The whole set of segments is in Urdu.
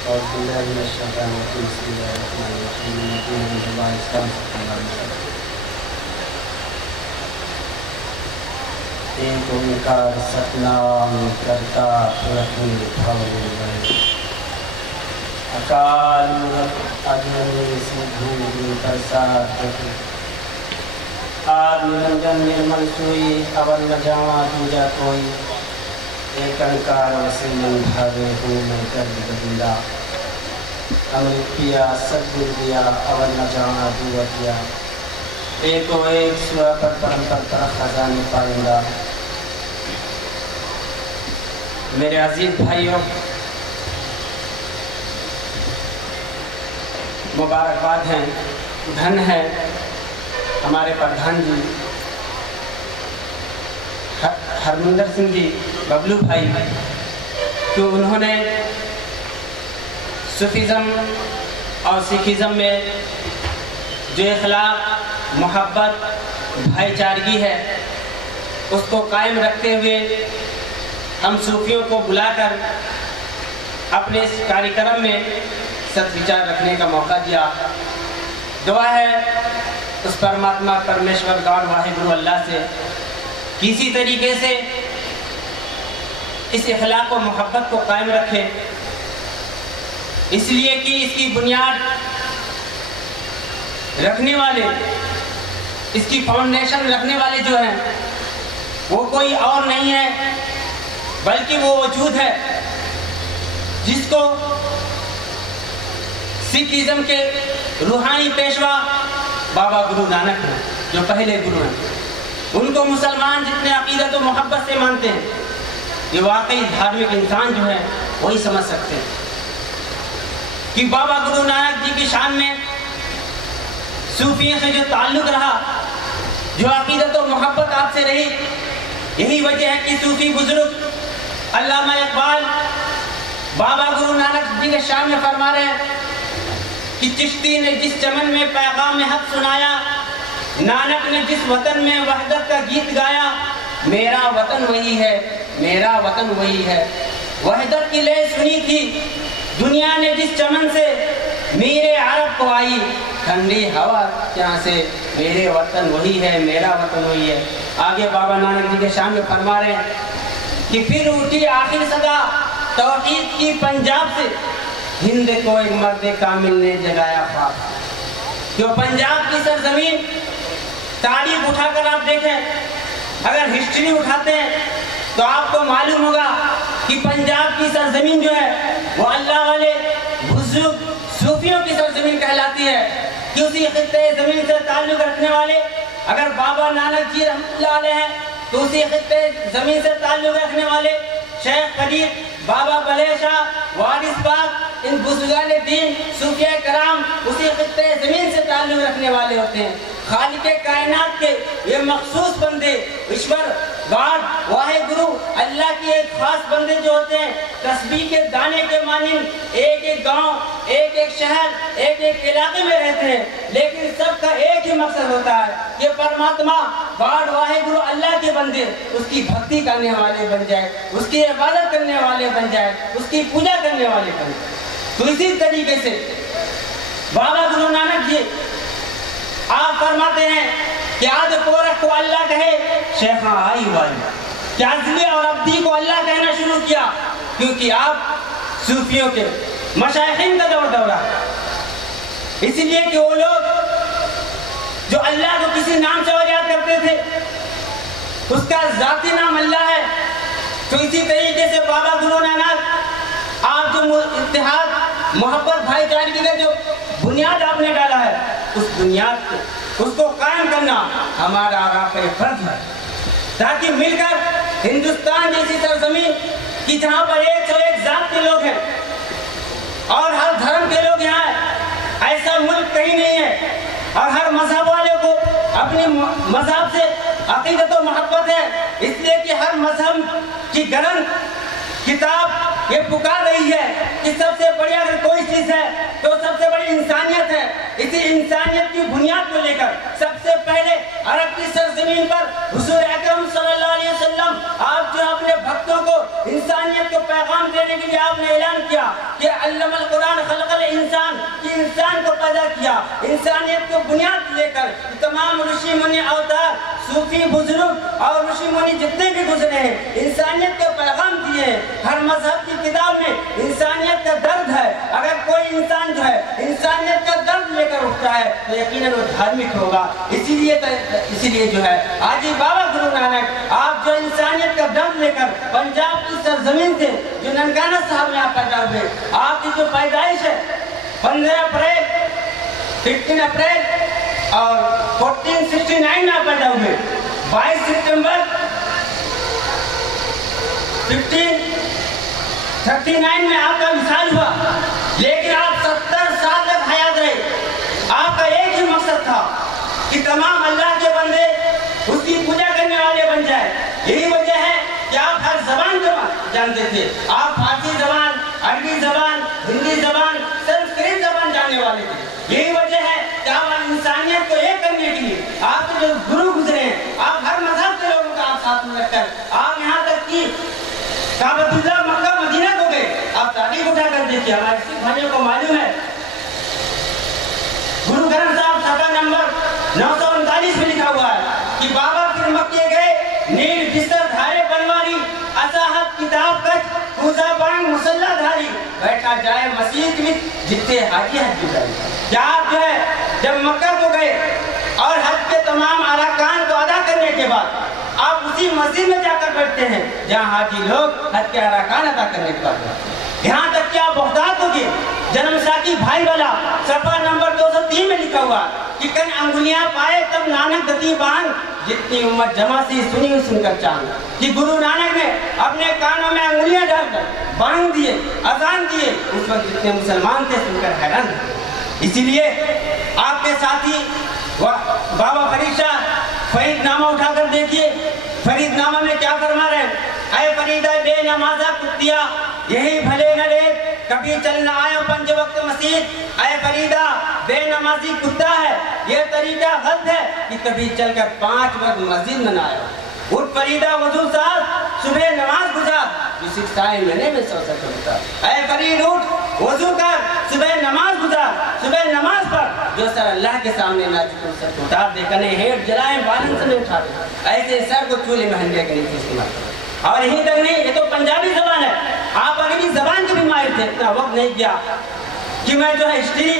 اور باللہ من الشیطان الرجیم بسم اللہ الرحمن الرحیم ایک اومکار ستنام کرتا پرتنی بھاؤ بھائی اکال مورت اجنبی سدھو پرساد جتی آد نرنجن نرمل سوئی اول نہ جانا دوجا کوئی ایک انکار وسیمن بھاوے ہوں میں کرد گدیلا امرت پیا سدگر دیا اول نہ جانا دوا دیا ایک و ایک سوا پر پرم پر طرح خزانے پائندہ. میرے عزیز بھائیوں، مبارکباد ہیں، دھن ہے ہمارے پردھان جی ہرمندر سنگھ جی ببلو بھائی، کہ انہوں نے صوفیزم اور سکھیزم میں جو اخلاق، محبت، بھائی چارگی ہے اس کو قائم رکھتے ہوئے ہم صوفیوں کو بلا کر اپنے اس کاریکرم میں ست وچار رکھنے کا موقع دیا. دعا ہے اس پرماتما پرمیشور گاڈ واحد گرو اللہ سے کسی طریقے سے اس اخلاق و محبت کو قائم رکھے، اس لیے کہ اس کی بنیاد رکھنے والے، اس کی فاؤنڈیشن رکھنے والے جو ہیں وہ کوئی اور نہیں ہے بلکہ وہ وجود ہے جس کو سکھیزم کے روحانی پیشوا بابا گرو نانک ہیں، جو پہلے گرو ہیں. ان کو مسلمان جتنے عقیدت و محبت سے مانتے ہیں، یہ واقعی دھارمک انسان جو ہے وہی سمجھ سکتے ہیں کہ بابا گرو نانک جی کی شان میں صوفیوں سے جو تعلق رہا، جو عقیدت و محبت آپ سے رہی، یہی وجہ ہے کہ صوفی بزرگ علامہ اقبال بابا گرو نانک جی کے شان میں فرما رہے ہیں کہ چشتی نے جس چمن میں پیغام حق سنایا، نانک نے جس وطن میں وحدت کا گیت گایا، میرا وطن وہی ہے، میرا وطن وہی ہے. وحدت کی لے سنی تھی دنیا نے جس چمن سے، میرے عرب کو آئی ٹھنڈی ہوا جہاں سے، میرے وطن وہی ہے، میرا وطن وہی ہے. آگے بابا نانک جی کے شان میں فرما رہے ہیں کہ پھر اٹھی آخر صدا توحید کی پنجاب سے، ہند کو ایک مرد کامل نے جگایا خواب. جو پنجاب کی سرزمین تاریخ اٹھا کر آپ دیکھیں، اگر ہسٹری اٹھاتے ہیں تو آپ کو معلوم ہوگا کہ پنجاب کی سرزمین جو ہے وہ اللہ والے بزرگ صوفیوں کی سرزمین کہلاتی ہے. کہ اسی خطے زمین سے تعلق رکھنے والے اگر بابا نانک جی رحمۃ اللہ علیہ ہیں تو اسی خطے زمین سے تعلق رکھنے والے شیخ قدیر، بابا بلے شاہ، وارث پاک، ان بزرگان دین صوفیاء کرام اسی خطے زمین سے تعلق رکھنے والے ہوتے ہیں. خالق کائنات کے یہ مخصوص بندے، ایشور گاڈ واحد گرو اللہ کے ایک خاص بندے جو ہوتے ہیں، تسبیح کے دانے کے مانند ایک ایک گاؤں، ایک ایک شہر، ایک ایک علاقے میں رہتے ہیں، لیکن سب کا ایک ہی مقصد ہوتا ہے کہ پرماتما گاڈ واحد گرو اللہ کے بندے اس کی بھکتی کرنے والے بن جائے، اس کی عبادت کرنے والے بن جائے، اس کی پوجا کرنے والے بن جائے. تو اسی طریقے سے بابا گرو نانک جی آپ فرماتے ہیں کہ آدھ پورک کو اللہ کہے شیخاں آئی والی، کہ عزلی اور عبدی کو اللہ کہنا شروع کیا، کیونکہ آپ صوفیوں کے مشائخین کا دورہ. اسی لیے کہ وہ لوگ جو اللہ کو کسی نام سے یاد کرتے تھے اس کا ذاتی نام اللہ ہے. تو اسی طریقے سے بابا گرو نانک آپ جو اتحاد، محبت، بھائی چارگی کا جو بنیاد آپ نے ڈالا ہے، اس بنیاد کو، اس کو قائم کرنا ہمارا رافع فرض ہے، تاکہ مل کر ہندوستان جیسی سرزمین کی جہاں پر 101 ذات کے لوگ ہیں اور ہر دھرم کے لوگ یہاں ہیں، ایسا ملک کہیں نہیں ہے. اور ہر مذہب والے کو اپنی مذہب سے عقیدت و محبت ہے، اس لیے کہ ہر مذہب کی گرنتھ کتاب یہ پکار رہی ہے کہ سب سے بڑی اگر کوئی چیز ہے تو سب سے بڑی انسانیت ہے. اسی انسانیت کی بنیاد کو لے کر سب سے پہلے عرب کی سرزمین پر حضور اکرم صلی اللہ علیہ وسلم آپ جو اپنے بھکتوں کو انسانیت کو پیغام دینے کے لیے آپ نے اعلان کیا کہ علم القرآن خلق الانسان، کہ انسان کو پیدا کیا انسانیت کو بنیاد لے کر. تمام رشی منی اوتار، صوفی بزرگ اور رشی منی جتنے بھی گزرے ہیں انسانیت کا پیغام دیے ہیں. ہر مذہب کی کتاب میں انسانیت کا درد ہے. اگر کوئی انسان جو ہے انسانیت کا درد لے کر اٹھتا ہے تو یقیناً وہ دھارمک ہوگا. اسی لیے جو ہے آج ہی بابا گرو نانک آپ جو انسانیت کا درد لے کر پنجاب کی سرزمین سے جو ننکانہ صاحب میں آپ پیدا ہوئے، آپ کی جو پیدائش ہے 15 اپریل 15 اپریل اور 1469 میں آپ پیدا ہوئے، 22 ستمبر 1539 میں آپ کا وصال ہوا، لیکن آپ 70 سال تک حیات رہے. آپ کا ایک ہی مقصد تھا کہ تمام اللہ کے بندے اس کی پوجا کرنے والے بن جائے. یہی وجہ ہے کہ آپ ہر زبان کو جانتے تھے. آپ فارسی زبان، عربی زبان، ہندی زبان، سنسکرت زبان جاننے والے تھے. یہی وجہ ہے کہ آپ انسانیت کو ایک کرنے کے لیے آپ کے جو گرو گزرے ہیں، آپ ہر مذہب کے لوگوں کا آپ ساتھ میں رکھ کر آپ یہاں تک کہ کعبۃ اللہ مکہ مدینہ کو گئے. آپ تاریخ اٹھا کر دیکھیے، ہمارے سکھ بھائیوں کو معلوم ہے گرو گرنتھ صاحب صفحہ نمبر 939 میں لکھا ہوا ہے کہ بابا پھر مکے گئے، نیل بستر دھارے بنواری، اصاحت کتاب کچھ کوزہ بانگ مسلح دھاری، بیٹھا جائے مسیح میں جتنے حاجی حج گزاری. کیا آپ جو ہے جب مکہ کو گئے اور حج کے تمام ارکان کو ادا کرنے کے بعد آپ اسی مسجد میں جا کر بیٹھتے ہیں جہاں حاجی لوگ حج کے ارکان ادا کرنے کے بعد، یہاں تک کہ آپ بغداد ہوگے جنم ساکی بھائی والا صفحہ نمبر 203 میں لکھا ہوا کہ کن انگلیاں پائے تب نانک گتی باندھ، جتنی امت جمع سی سنی سن کر چاند. کہ گرو نانک نے اپنے کانوں میں انگلیاں ڈال کر باندھ دیے، اذان دیے، اس وقت جتنے مسلمان تھے سن کر حیران تھے. اسی لیے آپ کے ساتھی بابا فرید شاہ فرید نامہ اٹھا کر دیکھیے، فرید نامہ میں کیا فرما رہے ہیں؟ اے فریدہ بے نمازہ کتیا یہی بھلے نہ لے، کبھی چلنا آیا 5 وقت مسجد. اے فریدہ بے نمازی کتا ہے، یہ طریقہ غلط ہے کہ کبھی چل کر 5 وقت مسجد میں نہ آیا. اٹھ فریدہ وضو ساتھ صبح نماز گزار، اسی سائے مہینے میں 100 سال ہوتا. اے فرید اٹھ وضو کر صبح نماز گزار، صبح نماز پڑھ، جو سر اللہ کے سامنے نہ چکو سر اتار دے، کنے ہیٹ جلائیں بالن سے اٹھا دے، ایسے سر کو چولے میں ہنڈے کے نیچے استعمال. اور یہیں تک نہیں، یہ تو پنجابی زبان ہے، آپ عربی زبان کے بھی ماہر تھے. اتنا وقت نہیں کیا کہ میں جو ہے ہسٹری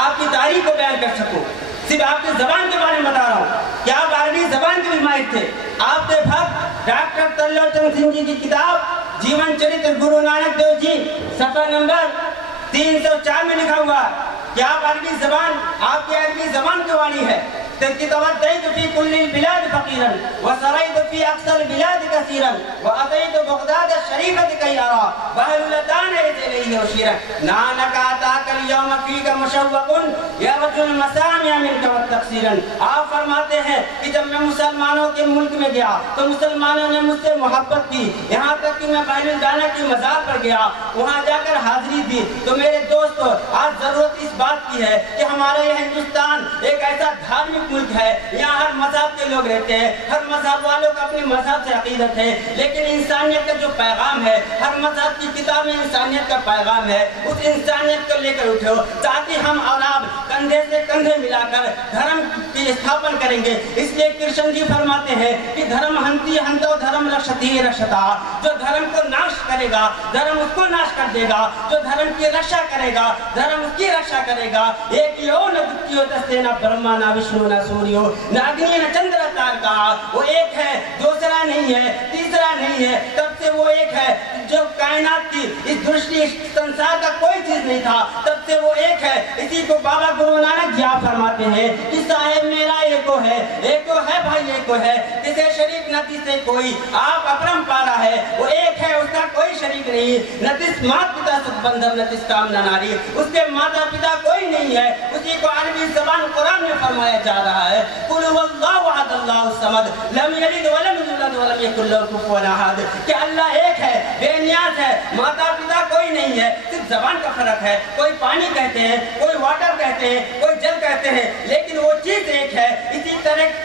آپ کی تاریخ کو بیان کر سکوں، صرف آپ کی زبان کے بارے میں بتا رہا ہوں کہ آپ عربی زبان کے بھی ماہر تھے. آپ کے بھکت ڈاکٹر تلو چند سنگھ جی کی کتاب جیون چرتر گرو نانک دیو جی صفحہ نمبر 304 میں لکھا ہوا کہ آپ عربی زبان، آپ کی عربی زبان کی وانی ہے. توّديت في كل البلاد فقيرا وسريت في أقصى البلاد كثيرا وأتيت بغداد الشريفة كي أرى بهلولتان إليه أشيرا نانك أتاك اليوم فيك مشوق يرجو المسامع منك والتقصيرا. آپ فرماتے ہیں کہ جب میں مسلمانوں کے ملک میں گیا تو مسلمانوں نے مجھ سے محبت کی، یہاں تک کہ میں بہلولدانہ کی مزار پر گیا، وہاں جا کر حاضری دی. تو میرے دوستو آج ضرورت اس بات کی ہے کہ ہمارا یہ ہندوستان ایک ایسا دھارمک ملک ہے، یہاں ہر مذہب کے لوگ رہتے ہیں، ہر مذہب والوں کا اپنی مذہب سے عقیدت ہے، لیکن انسانیت کا جو پیغام ہے، ہر مذہب کی کتاب میں انسانیت کا پیغام ہے. اس انسانیت کو لے کر اٹھو تاکہ ہم اور آپ کندھے سے کندھے ملا کر دھرم کی استھاپن کریں گے. اس لیے کرشن جی فرماتے ہیں کہ دھرم ہنتی ہنتو دھرم رکشتی رکشتا، جو دھرم کو ناش کرے گا دھرم اس کو ناش کر دے گا، جو دھرم کی رکشا کرے گا دھرم اس کی رکشا کرے گا. ایک یو نہ دکھیو تستے نہ برہما نہ وشنو نہ سوریو نہ اگنی نہ چندر تارکا. وہ ایک ہے، دوسرا نہیں ہے، تیسرا نہیں ہے، تب سے وہ ایک ہے. جو کائنات کی اس درشٹی سنسار کا کوئی چیز نہیں تھا، تب سے وہ ایک ہے. اسی کو بابا گرو نانک جی آپ فرماتے ہیں کہ صاحب میرا ایکو ہے، ایکو ہے بھائی ایکو ہے، جسے شریک نہ تیسے کوئی. آپ اپرم پارا ہے، وہ ایک ہے، اس کا کوئی شریک نہیں. نہ تس مات پتا سکھ بندھم نہ تس کام نہ ناری، اس کے ماتا پتا کوئی نہیں ہے. اسی کو عربی زبان قرآن میں فرمایا جا رہا ہے قل هو اللہ احد اللہ الصمد لم یلد ولم یولد ولم یکن لہ کفوا احد، کہ اللہ ایک ہے، بے نیاز ہے، ماتا پتا کوئی کوئی نہیں ہے، صرف زبان کا فرق ہے. کوئی پانی کہتے ہیں، کوئی واٹر کہتے ہیں، کوئی جل کہتے ہیں، لیکن وہ چیز ایک ہے. اسی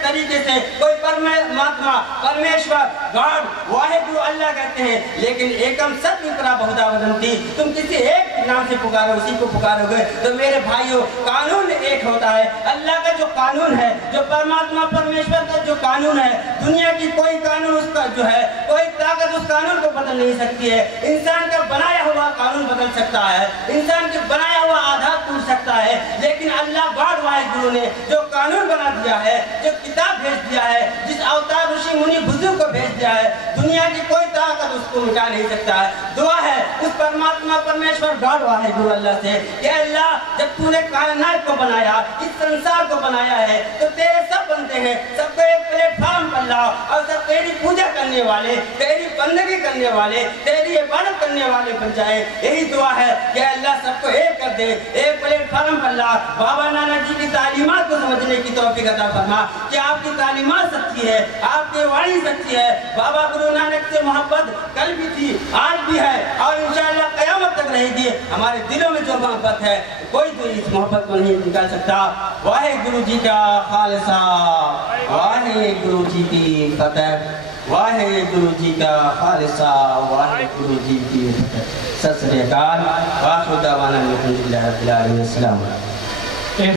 طریقے سے کوئی پرماتما، پرمیشور، گاڈ، واحد اللہ کہتے ہیں، لیکن ایکم ست وپرا بہدا ودنتی. تم کسی ایک نام سے پکارو، اسی کو پکارو گے. تو میرے بھائیوں، قانون ایک ہوتا ہے. اللہ کا جو قانون ہے، جو پرماتما پرمیشور کا جو قانون ہے، دنیا کی کوئی قانون اس کا جو ہے، کوئی طاقت اس قانون کو بدل نہیں سکتی ہے. انسان کا بنایا ہوا قانون بدل سکتا ہے، انسان کے بنایا ہوا آدھار ٹوٹ سکتا ہے، لیکن اللہ گاڈ واحد گرو نے جو قانون بنا دیا ہے، جو کتاب بھیج دیا ہے، جس اوتار رشی منی بزرگ کو بھیج دیا ہے، دنیا کی کوئی طاقت اس کو مٹا نہیں سکتا ہے. دعا ہے اس پرماتما پرمیشور گاڈ واحد گرو اللہ سے کہ اللہ جب تو نے کائنات کو بنایا، اس سنسار کو بنایا ہے، تو تیرے سب بندے ہیں، سب کو ایک پلیٹ فارم پر لاؤ اور سب تیری پوجا کرنے والے، تیری بندگی کرنے والے، تیری عبادت کرنے والے بن جائے. یہی دعا ہے کہ اللہ سب کو ایک کر دے، ایک پلیٹ فارم پر لا. بابا نانک جی کی تعلیمات کو سمجھنے کی توفیق عطا فرما کہ آپ کی تعلیمات سچی ہے، آپ کی وحی سچی ہے. بابا گرو نانک سے محبت کل بھی تھی، آج بھی ہے اور انشاءاللہ قیامت تک رہے گی. ہمارے دلوں میں جو محبت ہے، کوئی تو اس محبت کو نہیں نکال سکتا. واحد گرو جی کا خالصہ، واحد گرو جی کی فتح، واحد گرو جی کا خالصہ، واحد گرو جی کی فتح. ست سری اکال، واخر دعوانا الحمدللہ رب العالمین. السلام علیکم.